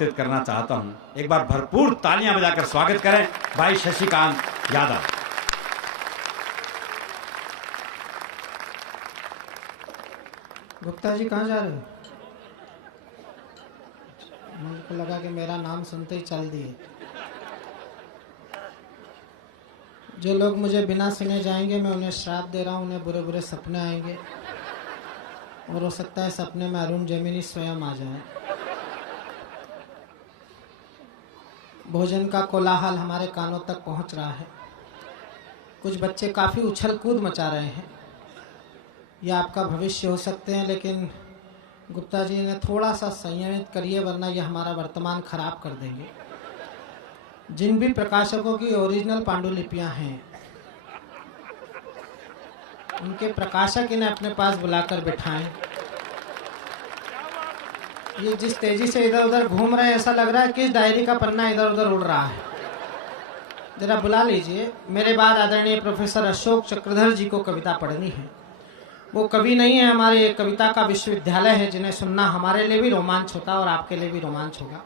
आमंत्रित करना चाहता हूं। एक बार भरपूर तालियां बजाकर स्वागत करें भाई शशिकांत यादव। गुप्ता जी कहाँ जा रहे हो? मुझे को लगा कि मेरा नाम सुनते ही चल दिए। जो लोग मुझे बिना सुने जाएंगे मैं उन्हें श्राप दे रहा हूँ, उन्हें बुरे बुरे सपने आएंगे और हो सकता है सपने में अरुण जेमिनी स्वयं आ जाए। भोजन का कोलाहल हमारे कानों तक पहुँच रहा है। कुछ बच्चे काफ़ी उछल कूद मचा रहे हैं। यह आपका भविष्य हो सकते हैं, लेकिन गुप्ता जी ने थोड़ा सा संयमित करिए, वरना यह हमारा वर्तमान खराब कर देंगे। जिन भी प्रकाशकों की ओरिजिनल पांडुलिपियां हैं, उनके प्रकाशक इन्हें अपने पास बुलाकर बिठाएं। ये जिस तेजी से इधर उधर घूम रहे हैं, ऐसा लग रहा है कि इस डायरी का पन्ना इधर उधर उड़ रहा है। जरा बुला लीजिए। मेरे बाद आदरणीय प्रोफेसर अशोक चक्रधर जी को कविता पढ़नी है। वो कवि नहीं है, हमारे कविता का विश्वविद्यालय है, जिन्हें सुनना हमारे लिए भी रोमांच होता है और आपके लिए भी रोमांच होगा।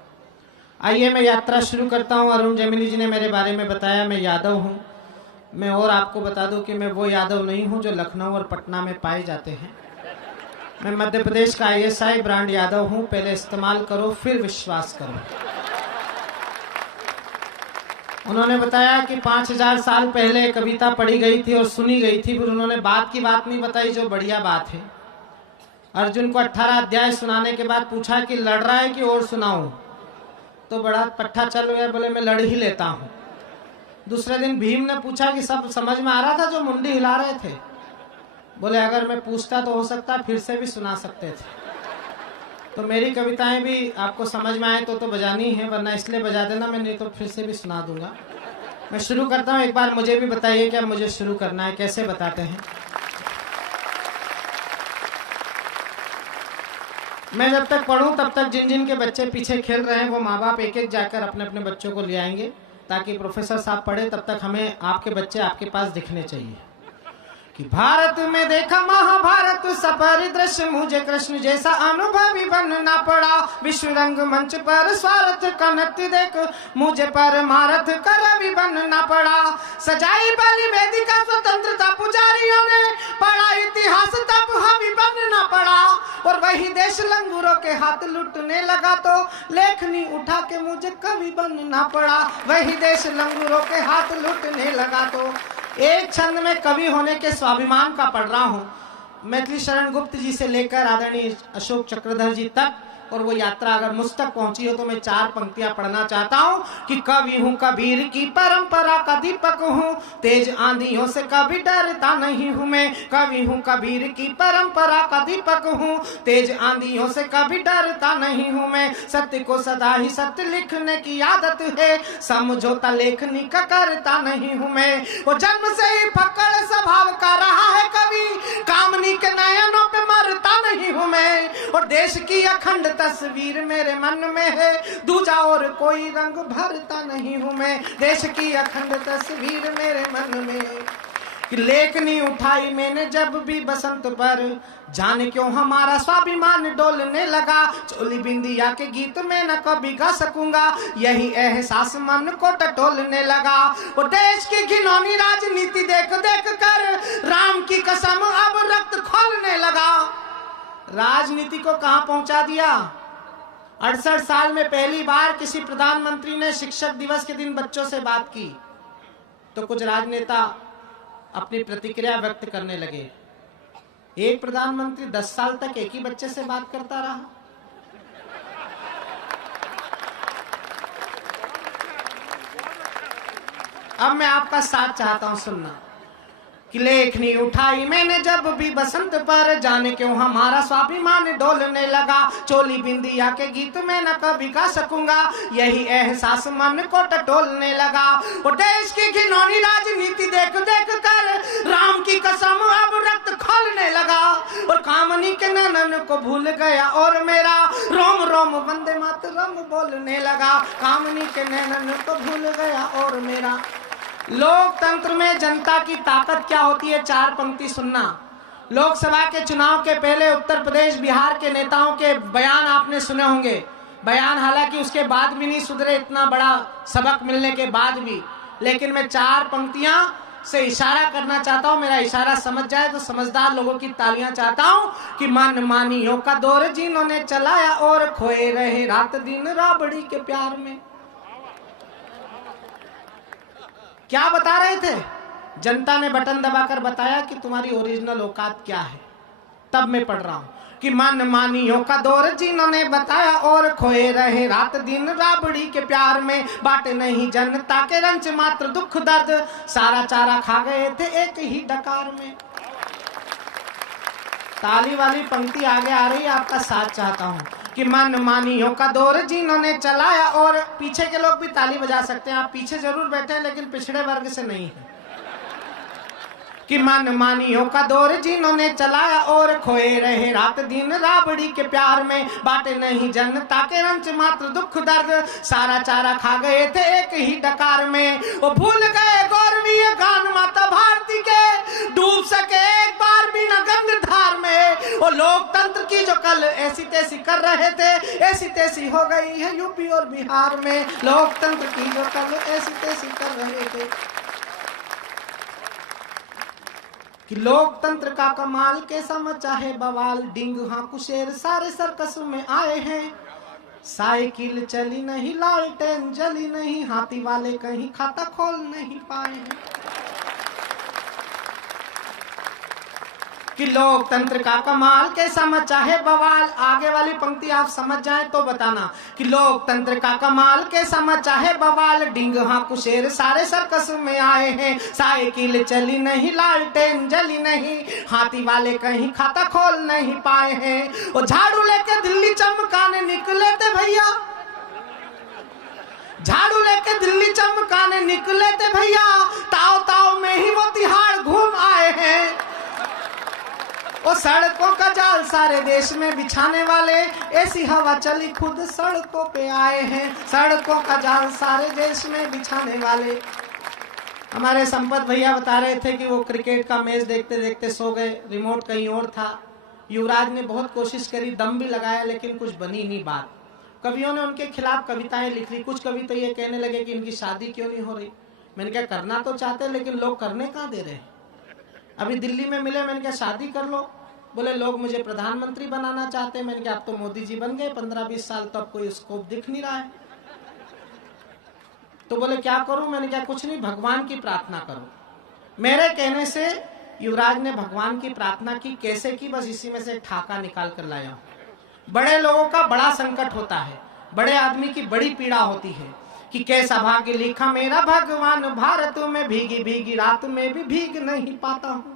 आइए मैं यात्रा शुरू करता हूँ। अरुण जेमिनी जी ने मेरे बारे में बताया, मैं यादव हूँ। मैं और आपको बता दूं कि मैं वो यादव नहीं हूँ जो लखनऊ और पटना में पाए जाते हैं। मैं मध्य प्रदेश का ISI ब्रांड यादव हूँ। पहले इस्तेमाल करो फिर विश्वास करो। उन्होंने बताया कि 5000 साल पहले कविता पढ़ी गई थी और सुनी गई थी, फिर उन्होंने बात की बात नहीं बताई, जो बढ़िया बात है। अर्जुन को 18 अध्याय सुनाने के बाद पूछा कि लड़ रहा है कि और सुनाऊं, तो बड़ा पट्टा चल गया, बोले मैं लड़ ही लेता हूं। दूसरे दिन भीम ने पूछा कि सब समझ में आ रहा था जो मुंडी हिला रहे थे? बोले अगर मैं पूछता तो हो सकता फिर से भी सुना सकते थे। तो मेरी कविताएं भी आपको समझ में आए तो बजानी है, वरना इसलिए बजा देना, मैं नहीं तो फिर से भी सुना दूंगा। मैं शुरू करता हूँ। एक बार मुझे भी बताइए क्या मुझे शुरू करना है, कैसे बताते हैं। मैं जब तक पढ़ूं तब तक जिन जिन के बच्चे पीछे खेल रहे हैं वो माँ बाप एक एक जाकर अपने अपने बच्चों को ले आएंगे, ताकि प्रोफेसर साहब पढ़े तब तक हमें आपके बच्चे आपके पास दिखने चाहिए। कि भारत में देखा महाभारत सपरिदृश्य, मुझे कृष्ण जैसा अनुभवी बनना पड़ा। विश्व रंग मंच पर स्वार्थ का नृत्य देख मुझे परमार्थ का रवि बनना पड़ा। सजाई बलि वेदिका स्वतंत्रता पुजारियों ने, पढ़ा इतिहास तब हमें बनना पड़ा। और वही देश लंगूरों के हाथ लुटने लगा तो लेखनी उठा के मुझे कवि बनना पड़ा। वही देश लंगूरों के हाथ लुटने लगा तो। एक छंद में कवि होने के स्वाभिमान का पढ़ रहा हूँ। मैथिली शरण गुप्त जी से लेकर आदरणीय अशोक चक्रधर जी तक, और वो यात्रा अगर मुझ तक पहुंची हो तो मैं 4 पंक्तियां पढ़ना चाहता हूँ। कि कवि हूँ कबीर की परंपरा का दीपक हूँ, तेज आंधियों से कभी डरता नहीं हूँ मैं। कवि हूँ कबीर की परंपरा का दीपक हूँ, तेज आंधियों से कभी डरता नहीं हूँ मैं। सत्य को सदा ही सत्य लिखने की आदत है, समझौता लेखनी का करता नहीं हूँ मैं। वो जन्म से ही फक्कड़ स्वभाव का रहा है कवि, कामनी के नयनों पे मरता नहीं हूँ मैं। और देश की अखंड तस्वीर मेरे मन में है, दूजा और कोई रंग भरता नहीं हूँ मैं। देश की अखंड तस्वीर मेरे मन में। कि लेखनी उठाई मैंने जब भी बसंत पर, जाने क्यों हमारा स्वाभिमान डोलने लगा। चोली बिंदिया के गीत में न कभी गा सकूंगा, यही एहसास मन को टटोलने लगा। वो देश की घिनौनी राजनीति देख देख कर राम की कसम अब रक्त खोलने लगा। राजनीति को कहां पहुंचा दिया। 68 साल में पहली बार किसी प्रधानमंत्री ने शिक्षक दिवस के दिन बच्चों से बात की, तो कुछ राजनेता अपनी प्रतिक्रिया व्यक्त करने लगे। एक प्रधानमंत्री 10 साल तक एक ही बच्चे से बात करता रहा। अब मैं आपका साथ चाहता हूं सुनना। कि लेखनी उठाई मैंने जब भी बसंत पर, जाने क्यों हमारा स्वाभिमान डोलने लगा। चोली बिंदिया के गीत में न कभी गा सकूंगा, यही एहसास मन को टटोलने लगा। और देश की घिनौनी राजनीति देख देख कर राम की कसम अब रक्त खोलने लगा। और कामनी के नैनन को भूल गया और मेरा रोम रोम वंदे मातरम बोलने लगा। कामनी के नैनन को भूल गया और मेरा। लोकतंत्र में जनता की ताकत क्या होती है, 4 पंक्ति सुनना। लोकसभा के चुनाव के पहले उत्तर प्रदेश बिहार के नेताओं के बयान आपने सुने होंगे। बयान हालांकि उसके बाद भी नहीं सुधरे, इतना बड़ा सबक मिलने के बाद भी, लेकिन मैं 4 पंक्तियां से इशारा करना चाहता हूं। मेरा इशारा समझ जाए तो समझदार लोगों की तालियां चाहता हूं कि मन मानियों का दौर जिन्होंने चलाया और खोए रहे रात दिन राबड़ी के प्यार में। क्या बता रहे थे? जनता ने बटन दबाकर बताया कि तुम्हारी ओरिजिनल औकात क्या है। तब मैं पढ़ रहा हूं कि मन मानियों का दौर जिन्होंने बताया और खोए रहे रात दिन राबड़ी के प्यार में, बाटे नहीं जनता के रंच मात्र दुख दर्द, सारा चारा खा गए थे एक ही डकार में। ताली वाली पंक्ति आगे आ रही है, आपका साथ चाहता हूं कि मन मानियों का दौर जिन्होंने चलाया, और पीछे के लोग भी ताली बजा सकते हैं, आप पीछे जरूर बैठे हैं लेकिन पिछड़े वर्ग से नहीं है। कि मन मानियों का दौर जिन्होंने चलाया और खोए रहे रात दिन राबड़ी के प्यार में, बाटे नहीं जनता के रंच मात्र दुख दर्द, सारा चारा खा गए थे एक ही डकार में। वो भूल गए गौरवीय गान माता भारती के, डूब सके एक बार भी न गंग धार में। वो लोकतंत्र की जो कल ऐसी तैसी कर रहे थे, ऐसी तैसी हो गई है यूपी और बिहार में। लोकतंत्र की जो कल ऐसी तैसी कर रहे थे, कि लोकतंत्र का कमाल कैसा मचा है बवाल, डिंग हाँ कुशेर सारे सर्कस में आए हैं। साइकिल चली नहीं, लालटेन जली नहीं, हाथी वाले कहीं खाता खोल नहीं पाए हैं। कि लोकतंत्र का कमाल कैसा मचा है बवाल। आगे वाली पंक्ति आप समझ जाएं तो बताना कि लोकतंत्र का कमाल कैसा मचा है बवाल, डिंग हाँ कुशेर सारे सर्कस में आए हैं। साइकिल चली नहीं, लालटेन जली नहीं, हाथी वाले कहीं खाता खोल नहीं पाए हैं। वो झाड़ू लेके दिल्ली चमकाने निकले थे भैया, झाड़ू लेके दिल्ली चमकाने निकले थे भैया, ताव ताव में ही वो तिहाड़ घूम आए हैं। वो सड़कों का जाल सारे देश में बिछाने वाले, ऐसी हवा चली खुद सड़कों पे आए हैं। सड़कों का जाल सारे देश में बिछाने वाले। हमारे संपत भैया बता रहे थे कि वो क्रिकेट का मैच देखते देखते सो गए, रिमोट कहीं और था। युवराज ने बहुत कोशिश करी, दम भी लगाया, लेकिन कुछ बनी नहीं बात। कवियों ने उनके खिलाफ कविताएं लिख ली। कुछ कवि तो ये कहने लगे कि इनकी शादी क्यों नहीं हो रही। मैंने कहा करना तो चाहते लेकिन लोग करने कहाँ दे रहे हैं। अभी दिल्ली में मिले, मैंने कहा शादी कर लो, बोले लोग मुझे प्रधानमंत्री बनाना चाहते हैं। मैंने कहा अब तो मोदी जी बन गए 15-20 साल, तो अब कोई स्कोप दिख नहीं रहा है। तो बोले क्या करूं। मैंने कहा कुछ नहीं, भगवान की प्रार्थना करो। मेरे कहने से युवराज ने भगवान की प्रार्थना की। कैसे की, बस इसी में से एक ठाका निकाल कर लाया। बड़े लोगों का बड़ा संकट होता है, बड़े आदमी की बड़ी पीड़ा होती है कि कैसा भाग्य लिखा मेरा भगवान, भारत में भीगी भीगी रात में भी भीग नहीं पाता हूँ।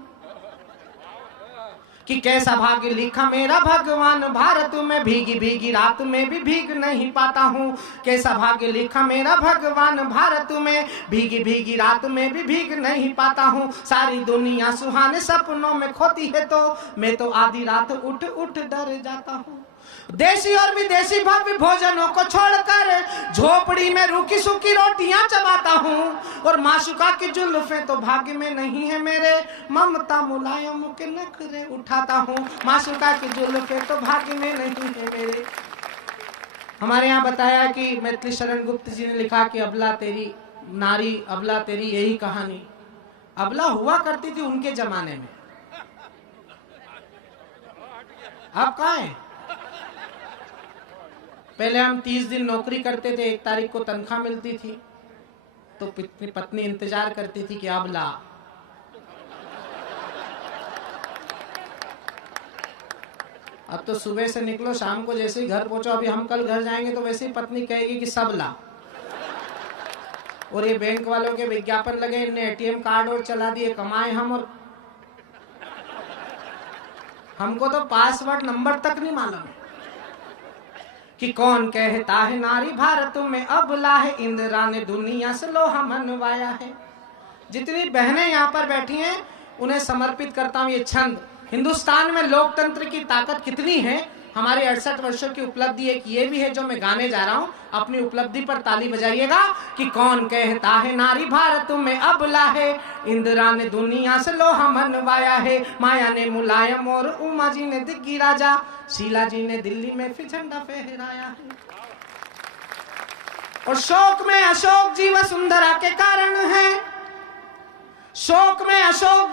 कि कैसा भाग्य लिखा मेरा भगवान, भारत में भीगी भीगी रात में भी भीग नहीं पाता हूँ। कैसा भाग्य लिखा मेरा भगवान, भारत में भीगी भीगी रात में भी भीग नहीं पाता हूँ। सारी दुनिया सुहाने सपनों में खोती है तो मैं तो आधी रात उठ उठ डर जाता हूँ। देशी और विदेशी भव्य भोजनों को छोड़कर झोपड़ी में रूखी सूखी रोटियां चबाता हूँ। और माशुका की जुल्फें तो भाग्य में नहीं है मेरे, ममता मुलायम के नखरे उठाता हूँ। माशुका की जुल्फें तो भाग्य में नहीं है मेरे। हमारे यहाँ बताया कि मैथिली शरण गुप्त जी ने लिखा कि अबला तेरी नारी, अबला तेरी यही कहानी। अबला हुआ करती थी उनके जमाने में, अब कहाँ है। पहले हम 30 दिन नौकरी करते थे, 1 तारीख को तनख्वाह मिलती थी, तो पत्नी इंतजार करती थी कि अब ला। अब तो सुबह से निकलो, शाम को जैसे ही घर पहुंचो, अभी हम कल घर जाएंगे तो वैसे ही पत्नी कहेगी कि सब ला। और ये बैंक वालों के विज्ञापन लगे, इनने एटीएम कार्ड और चला दिए, कमाए हम, और हमको तो पासवर्ड नंबर तक नहीं मालूम है। कि कौन कहता है नारी भारत में अबला है, इंदिरा ने दुनिया से लोहा मनवाया है। जितनी बहनें यहाँ पर बैठी हैं उन्हें समर्पित करता हूँ ये छंद। हिंदुस्तान में लोकतंत्र की ताकत कितनी है, हमारी 68 वर्षों की उपलब्धि एक ये भी है जो मैं गाने जा रहा हूँ। अपनी उपलब्धि पर ताली बजाइएगा। कि कौन कहता है नारी भारत में अबला है, इंदिरा ने दुनिया से लोहा मनवाया है। माया ने मुलायम और उमा जी ने दिग्गी राजा, शीला जी ने दिल्ली में फिर झंडा फहराया है। और शोक में अशोक जी वसुंधरा के कारण है। शोक में अशोक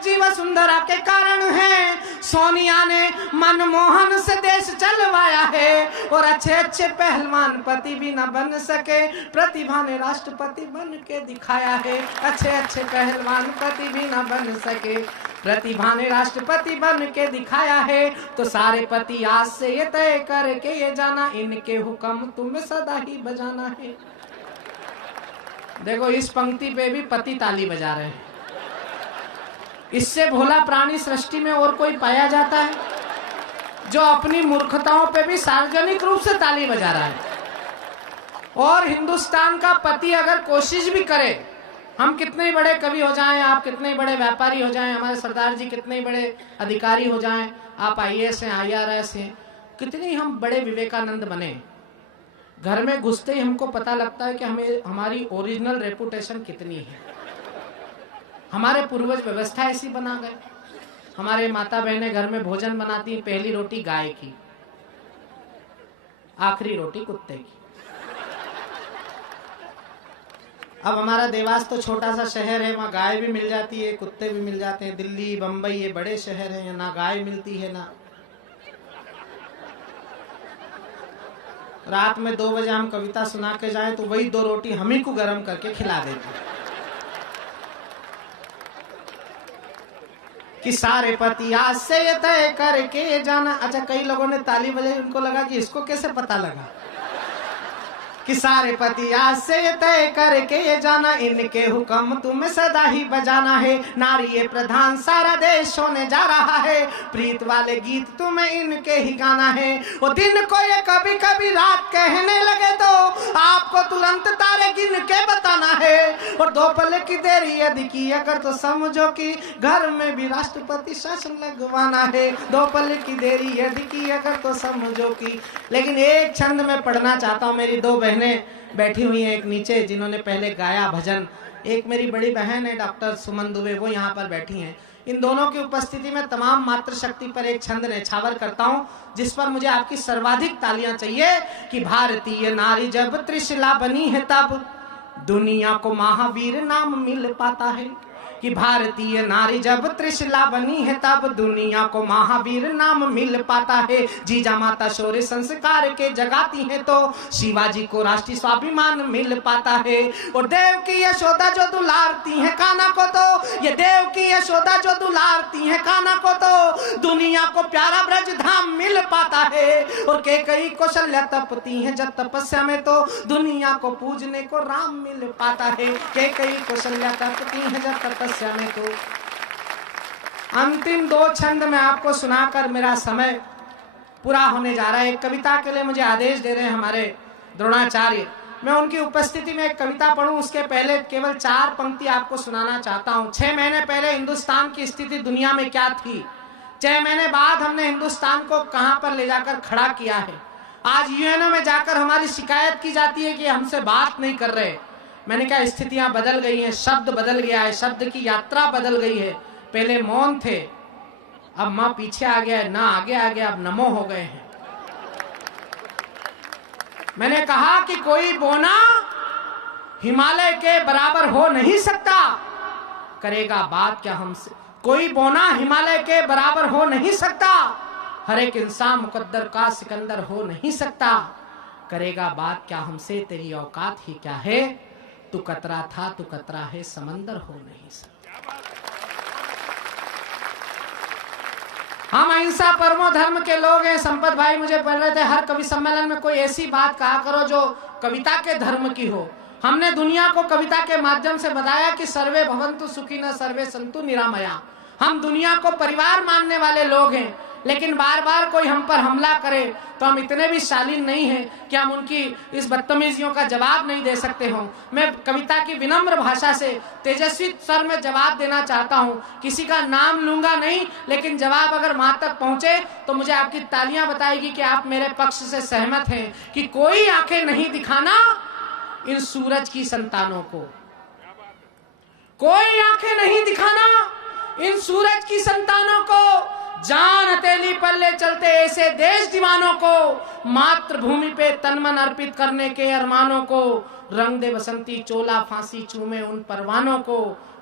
जी वसुंधरा के कारण है। सोनिया ने मनमोहन से देश चलवाया है। और अच्छे अच्छे पहलवान पति भी न बन सके, प्रतिभा ने राष्ट्रपति बन के दिखाया है। अच्छे अच्छे पहलवान पति भी न बन सके, प्रतिभा ने राष्ट्रपति बन के दिखाया है। तो सारे पति आज से ये तय करके ये जाना, इनके हुक्म तुम्हें सदा ही बजाना है। देखो इस पंक्ति पे भी पति ताली बजा रहे हैं। इससे भोला प्राणी सृष्टि में और कोई पाया जाता है जो अपनी मूर्खताओं पे भी सार्वजनिक रूप से ताली बजा रहा है। और हिंदुस्तान का पति अगर कोशिश भी करे, हम कितने बड़े कवि हो जाएं, आप कितने बड़े व्यापारी हो जाएं, हमारे सरदार जी कितने बड़े अधिकारी हो जाएं, आप IAS हैं, IRS हैं, कितने हम बड़े विवेकानंद बने, घर में घुसते ही हमको पता लगता है कि हमें हमारी ओरिजिनल रेपुटेशन कितनी है। हमारे पूर्वज व्यवस्था ऐसी बना गए। हमारे माता बहनें घर में भोजन बनाती हैं, पहली रोटी गाय की, आखिरी रोटी कुत्ते की। अब हमारा देवास तो छोटा सा शहर है, वहाँ गाय भी मिल जाती है, कुत्ते भी मिल जाते हैं। दिल्ली बंबई ये बड़े शहर हैं, ना गाय मिलती है ना। रात में 2 बजे हम कविता सुना के जाएं तो वही 2 रोटी हम ही को गर्म करके खिला देते कि सारे पति आज से ये तय करके जाना। अच्छा, कई लोगों ने ताली बजाई, उनको लगा कि इसको कैसे पता लगा कि सारे पति आज से ये तय करके ये जाना, इनके हुक्म तुम्हें सदा ही बजाना है। नारी ये प्रधान सारा देश होने जा रहा है, प्रीत वाले गीत तुम्हें इनके ही गाना है। वो दिन को ये कभी कभी रात कहने लगे तो आपको तुरंत तारे गिन के बताना है। और 2 पल की देरी यदि की अगर तो समझो कि घर में भी राष्ट्रपति शासन लगवाना है। 2 पल की देरी यदि की अगर तो समझो कि। लेकिन एक छंद में पढ़ना चाहता हूँ। मेरी 2 बहनें बैठी हुई हैं, एक नीचे जिन्होंने पहले गाया भजन, एक मेरी बड़ी बहन है डॉक्टर सुमन दुबे, वो यहाँ पर बैठी हैं। इन दोनों की उपस्थिति में तमाम मातृशक्ति पर एक छंद न्यौछावर करता हूँ, जिस पर मुझे आपकी सर्वाधिक तालियां चाहिए। कि भारतीय नारी जब त्रिशला बनी है तब दुनिया को महावीर नाम मिल पाता है। कि भारतीय नारी जब त्रिशला बनी है तब दुनिया को महावीर नाम मिल पाता है। जीजा माता शौर्य संस्कार के जगाती हैं तो शिवाजी को राष्ट्रीय स्वाभिमान मिल पाता है। और देव की यशोदा जो दुलारती हैं कान्हा को, तो ये देव की यशोदा जो दुलारती हैं कान्हा को, तो दुनिया को प्यारा ब्रज धाम मिल पाता है। और कई कौशल्या तपती हैं जब तपस्या में, तो दुनिया को पूजने को राम मिल पाता है। कई कौशल्या तपती हैं जब तपस्या में। तो अंतिम 2 छंद में आपको सुनाकर मेरा समय पूरा होने जा रहा है। एक कविता के लिए मुझे आदेश दे रहे हैं हमारे द्रोणाचार्य। मैं उनकी उपस्थिति में एक कविता पढ़ूं, उसके पहले केवल 4 पंक्ति आपको सुनाना चाहता हूं। 6 महीने पहले हिंदुस्तान की स्थिति दुनिया में क्या थी, 6 महीने बाद हमने हिंदुस्तान को कहां पर ले जाकर खड़ा किया है। आज यूएनओ में जाकर हमारी शिकायत की जाती है कि हमसे बात नहीं कर रहे। मैंने कहा स्थितियां बदल गई हैं, शब्द बदल गया है, शब्द की यात्रा बदल गई है। पहले मौन थे, अब मां पीछे आ गया है, ना आगे आ गया, अब नमो हो गए हैं। मैंने कहा कि कोई बोना हिमालय के बराबर हो नहीं सकता, करेगा बात क्या हमसे। कोई बोना हिमालय के बराबर हो नहीं सकता, हर एक इंसान मुकद्दर का सिकंदर हो नहीं सकता, करेगा बात क्या हमसे, तेरी औकात ही क्या है। तू कतरा था तू कतरा है, समंदर हो नहीं सकता। हम अहिंसा परमो धर्म के लोग हैं। संपत भाई मुझे बोल रहे थे हर कवि सम्मेलन में कोई ऐसी बात कहा करो जो कविता के धर्म की हो। हमने दुनिया को कविता के माध्यम से बताया कि सर्वे भवन्तु सुखिनः सर्वे सन्तु निरामया। हम दुनिया को परिवार मानने वाले लोग हैं, लेकिन बार बार कोई हम पर हमला करे तो हम इतने भी शालीन नहीं हैं कि हम उनकी इस बदतमीजियों का जवाब नहीं दे सकते हों। मैं कविता की विनम्र भाषा से तेजस्वी स्वर में जवाब देना चाहता हूं। किसी का नाम लूंगा नहीं, लेकिन जवाब अगर वहां तक पहुंचे तो मुझे आपकी तालियां बताएगी कि आप मेरे पक्ष से सहमत हैं कि कोई आंखें नहीं दिखाना इन सूरज की संतानों को, कोई आंखें नहीं दिखाना इन सूरज की संतानों को। जान हथेली पर ले चलते ऐसे देश दीवानों को, मातृभूमि पे तन मन अर्पित करने के अरमानों को, रंग दे बसंती चोला फांसी चूमे उन परवानों को।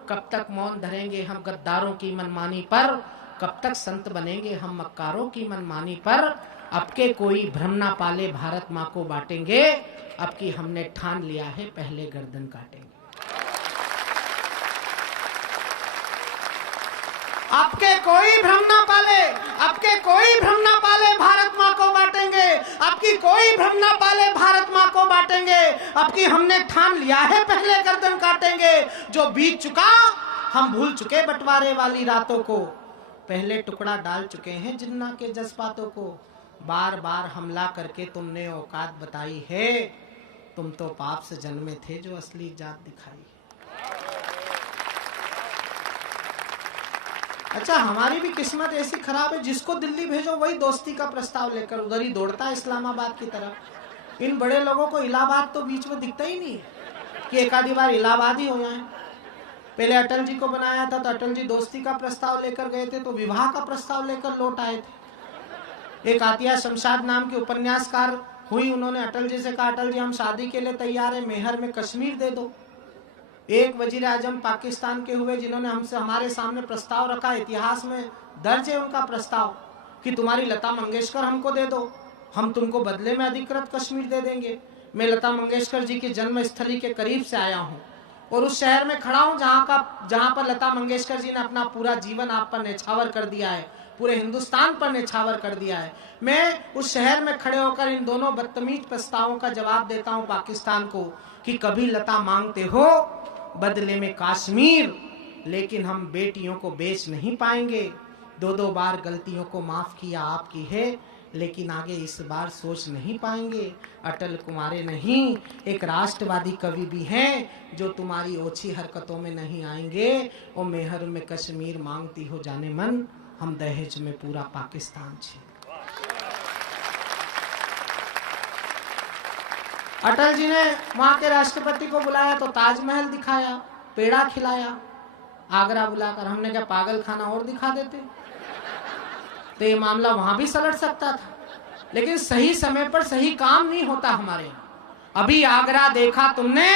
कब तक मौन धरेंगे हम गद्दारों की मनमानी पर, कब तक संत बनेंगे हम मक्कारों की मनमानी पर। अब के कोई भ्रम ना पाले भारत माँ को बांटेंगे, अब की हमने ठान लिया है पहले गर्दन काटेंगे। आपके कोई भ्रम ना पाले, आपके कोई भ्रम ना पाले भारत माँ को बांटेंगे, आपकी कोई भ्रम ना पाले भारत माँ को बांटेंगे। अब की हमने ठान लिया है पहले गर्दन काटेंगे। जो बीत चुका हम भूल चुके बंटवारे वाली रातों को, पहले टुकड़ा डाल चुके हैं जिन्ना के जज्बातों को। बार बार हमला करके तुमने औकात बताई है, तुम तो पाप से जन्मे थे जो असली जात दिखाई है। अच्छा, हमारी भी किस्मत ऐसी खराब है, जिसको दिल्ली भेजो वही दोस्ती का प्रस्ताव लेकर उधर ही दौड़ता है इस्लामाबाद की तरफ। इन बड़े लोगों को इलाहाबाद तो बीच में दिखता ही नहीं है कि एक आधी बार इलाहाबाद ही हो जाए। पहले अटल जी को बनाया था तो अटल जी दोस्ती का प्रस्ताव लेकर गए थे, तो विवाह का प्रस्ताव लेकर लौट आए थे। एक आतिया शमशाद नाम की उपन्यासकार हुई, उन्होंने अटल जी से कहा, अटल जी हम शादी के लिए तैयार है, मेहर में कश्मीर दे दो। एक वजीर आजम पाकिस्तान के हुए जिन्होंने हमसे हमारे सामने प्रस्ताव रखा, इतिहास में दर्ज है उनका प्रस्ताव कि तुम्हारी लता मंगेशकर हमको दे दो, हम तुमको बदले में अधिकृत कश्मीर दे देंगे। मैं लता मंगेशकर जी की जन्म स्थली के करीब से आया हूँ और उस शहर में खड़ा हूँ जहाँ पर लता मंगेशकर जी ने अपना पूरा जीवन आप पर न्यौछावर कर दिया है, पूरे हिंदुस्तान पर न्यौछावर कर दिया है। मैं उस शहर में खड़े होकर इन दोनों बदतमीज प्रस्तावों का जवाब देता हूँ पाकिस्तान को कि कभी लता मांगते हो बदले में कश्मीर, लेकिन हम बेटियों को बेच नहीं पाएंगे। दो बार गलतियों को माफ किया आपकी है, लेकिन आगे इस बार सोच नहीं पाएंगे। अटल कुमारे नहीं, एक राष्ट्रवादी कवि भी हैं जो तुम्हारी ओछी हरकतों में नहीं आएंगे। ओ मेहर में कश्मीर मांगती हो जाने मन, हम दहेज में पूरा पाकिस्तान छे। अटल जी ने वहां के राष्ट्रपति को बुलाया तो ताजमहल दिखाया, पेड़ा खिलाया। आगरा बुलाकर हमने क्या पागल खाना और दिखा देते, तो ये मामला वहां भी सलट सकता था। लेकिन सही समय पर सही काम नहीं होता हमारे यहाँ। अभी आगरा देखा तुमने,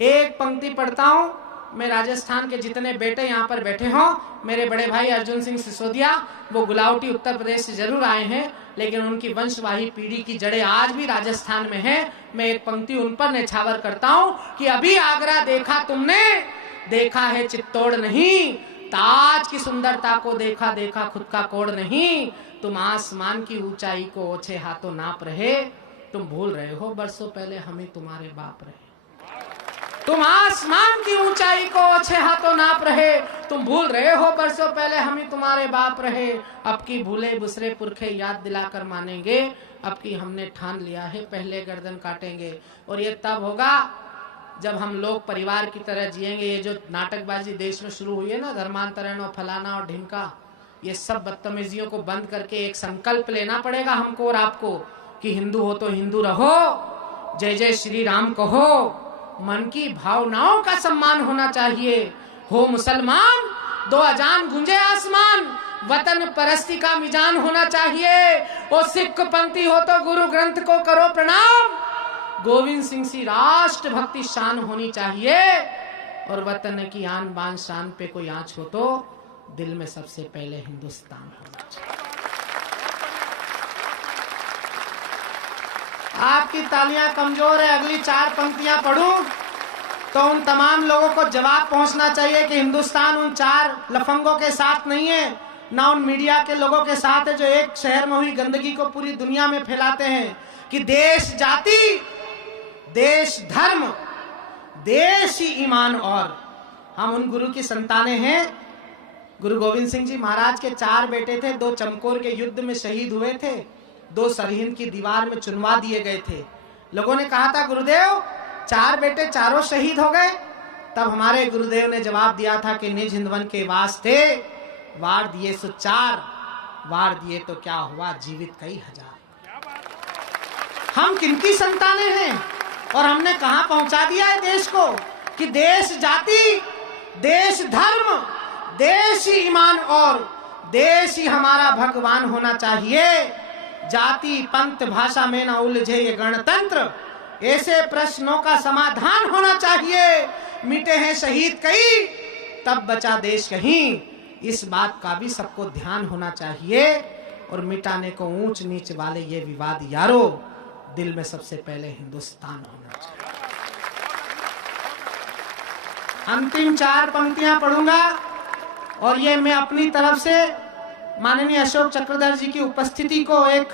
एक पंक्ति पढ़ता हूं मैं, राजस्थान के जितने बेटे यहाँ पर बैठे हों, मेरे बड़े भाई अर्जुन सिंह सिसोदिया, वो गुलावटी उत्तर प्रदेश से जरूर आए हैं, लेकिन उनकी वंशवाही पीढ़ी की जड़ें आज भी राजस्थान में है। मैं एक पंक्ति उन पर न्यौछावर करता हूँ कि अभी आगरा देखा तुमने, देखा है चित्तौड़ नहीं, ताज की सुंदरता को देखा, देखा खुद का कोड़ नहीं। तुम आसमान की ऊंचाई को ओछे हाथों नाप रहे, तुम भूल रहे हो बरसों पहले हम ही तुम्हारे बाप रहे। तुम आसमान की ऊंचाई को ओछे हाथों नाप रहे, तुम भूल रहे हो बरसों पहले हम ही तुम्हारे बाप रहे। अब की भूले बुसरे पुरखे याद दिलाकर मानेंगे, अब की हमने ठान लिया है पहले गर्दन काटेंगे। और ये तब होगा जब हम लोग परिवार की तरह जिएंगे। ये जो नाटकबाजी देश में शुरू हुई है ना, धर्मांतरण और फलाना और ढिमका, ये सब बदतमीजियों को बंद करके एक संकल्प लेना पड़ेगा हमको और आपको कि हिंदू हो तो हिंदू रहो, जय जय श्री राम कहो, मन की भावनाओं का सम्मान होना चाहिए। हो मुसलमान दो अजान गूंजे आसमान, वतन परस्ती का मिजान होना चाहिए। ओ सिख पंथी हो तो गुरु ग्रंथ को करो प्रणाम, गोविंद सिंह सी राष्ट्र भक्ति शान होनी चाहिए। और वतन की आन बान शान पे कोई आंच हो तो दिल में सबसे पहले हिंदुस्तान होना चाहिए। आपकी तालियां कमजोर है, अगली 4 पंक्तियां पढ़ूं तो उन तमाम लोगों को जवाब पहुंचना चाहिए कि हिंदुस्तान उन 4 लफंगों के साथ नहीं है, ना उन मीडिया के लोगों के साथ है जो एक शहर में हुई गंदगी को पूरी दुनिया में फैलाते हैं कि देश जाति, देश धर्म, देश ही ईमान। और हम उन गुरु की संतानें हैं। गुरु गोविंद सिंह जी महाराज के 4 बेटे थे, 2 चमकौर के युद्ध में शहीद हुए थे, 2 सरहिंद की दीवार में चुनवा दिए गए थे। लोगों ने कहा था गुरुदेव 4 बेटे चारों शहीद हो गए। तब हमारे गुरुदेव ने जवाब दिया था कि निज हिंदवन के वास्ते वार दिए सो 4, वार दिए तो क्या हुआ जीवित कई हजार। हम किनकी संतानें हैं और हमने कहां पहुंचा दिया है देश को कि देश जाति, देश धर्म, देश ही ईमान। और देश ही हमारा भगवान होना चाहिए, जाति पंथ भाषा में ना उलझे ये गणतंत्र, ऐसे प्रश्नों का समाधान होना चाहिए। मिटे हैं शहीद कई, तब बचा देश कहीं, इस बात का भी सबको ध्यान होना चाहिए। और मिटाने को ऊंच नीच वाले ये विवाद यारो, दिल में सबसे पहले हिंदुस्तान होना चाहिए। अंतिम 4 पंक्तियां पढ़ूंगा और ये मैं अपनी तरफ से माननीय अशोक चक्रधर जी की उपस्थिति को एक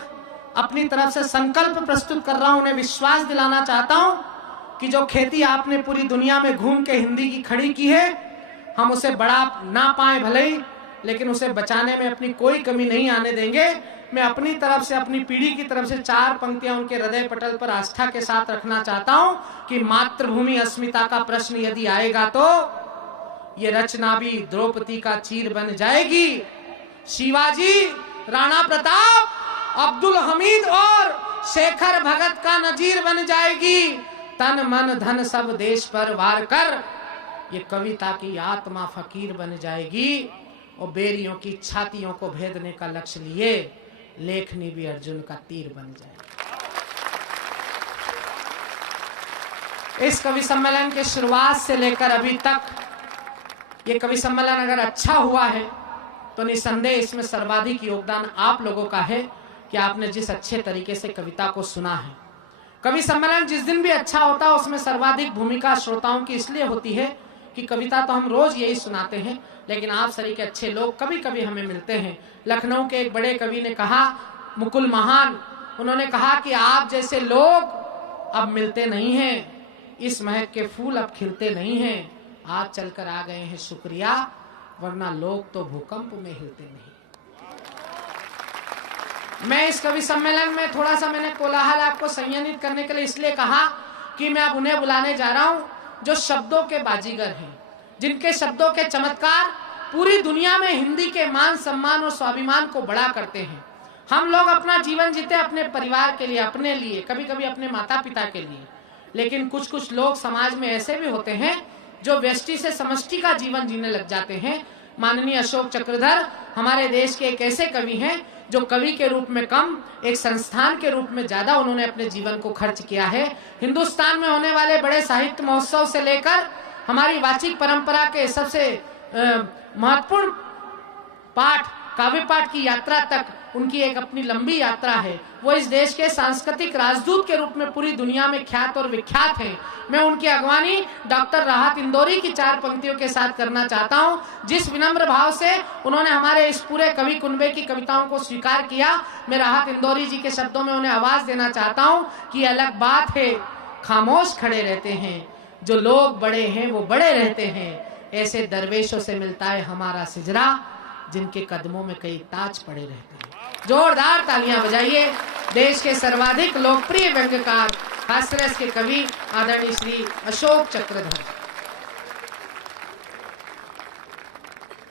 अपनी तरफ से संकल्प प्रस्तुत कर रहा हूं। उन्हें विश्वास दिलाना चाहता हूं कि जो खेती आपने पूरी दुनिया में घूम के हिंदी की खड़ी की है, हम उसे बढ़ा ना पाए भले ही, लेकिन उसे बचाने में अपनी कोई कमी नहीं आने देंगे। मैं अपनी तरफ से, अपनी पीढ़ी की तरफ से 4 पंक्तियां उनके हृदय पटल पर आस्था के साथ रखना चाहता हूं कि मातृभूमि अस्मिता का प्रश्न यदि आएगा तो ये रचना भी द्रौपदी का चीर बन जाएगी। शिवाजी, राणा प्रताप, अब्दुल हमीद और शेखर भगत का नजीर बन जाएगी। तन मन धन सब देश पर वार कर, ये कविता की आत्मा फकीर बन जाएगी। और बेरियों की छातियों को भेदने का लक्ष्य लिए लेखनी भी अर्जुन का तीर बन जाएगी। इस कवि सम्मेलन के शुरुआत से लेकर अभी तक ये कवि सम्मेलन अगर अच्छा हुआ है तो निसंदेह इसमें सर्वाधिक योगदान आप लोगों का है कि आपने जिस अच्छे तरीके से कविता को सुना है। कवि सम्मेलन जिस दिन भी अच्छा होता है उसमें सर्वाधिक भूमिका श्रोताओं की इसलिए होती है कि कविता तो हम रोज यही सुनाते हैं, लेकिन आप सभी के अच्छे लोग कभी कभी हमें मिलते हैं। लखनऊ के एक बड़े कवि ने कहा, मुकुल महान, उन्होंने कहा कि आप जैसे लोग अब मिलते नहीं हैं, इस महक के फूल अब खिलते नहीं हैं, आज चलकर आ गए हैं शुक्रिया, वरना लोग तो भूकंप में हिलते नहीं। मैं इस कवि सम्मेलन में थोड़ा सा मैंने कोलाहल आपको संयमित करने के लिए इसलिए कहा कि मैं अब उन्हें बुलाने जा रहा हूं जो शब्दों के बाजीगर हैं, जिनके शब्दों के चमत्कार पूरी दुनिया में हिंदी के मान सम्मान और स्वाभिमान को बड़ा करते हैं। हम लोग अपना जीवन जीते अपने परिवार के लिए, अपने लिए, कभी कभी अपने माता पिता के लिए, लेकिन कुछ कुछ लोग समाज में ऐसे भी होते हैं जो व्यष्टि से समष्टि का जीवन जीने लग जाते हैं। माननीय अशोक चक्रधर हमारे देश के एक ऐसे कवि हैं जो कवि के रूप में कम, एक संस्थान के रूप में ज्यादा उन्होंने अपने जीवन को खर्च किया है। हिंदुस्तान में होने वाले बड़े साहित्य महोत्सव से लेकर हमारी वाचिक परंपरा के सबसे महत्वपूर्ण पाठ, काव्य पाठ की यात्रा तक उनकी एक अपनी लंबी यात्रा है। वो इस देश के सांस्कृतिक राजदूत के रूप में पूरी दुनिया में ख्यात और विख्यात हैं। मैं उनकी अगवानी डॉक्टर राहत इंदौरी की 4 पंक्तियों के साथ करना चाहता हूं। जिस विनम्र भाव से उन्होंने हमारे इस पूरे कवि कुनबे की कविताओं को स्वीकार किया, मैं राहत इंदौरी जी के शब्दों में उन्हें आवाज देना चाहता हूं कि अलग बात है खामोश खड़े रहते हैं, जो लोग बड़े हैं वो बड़े रहते हैं, ऐसे दरवेशों से मिलता है हमारा सिजरा, जिनके कदमों में कई ताज पड़े रहते हैं। जोरदार तालियां बजाइए देश के सर्वाधिक लोकप्रिय व्यंग्यकार, हास्यरस के कवि आदरणीय श्री अशोक चक्रधर।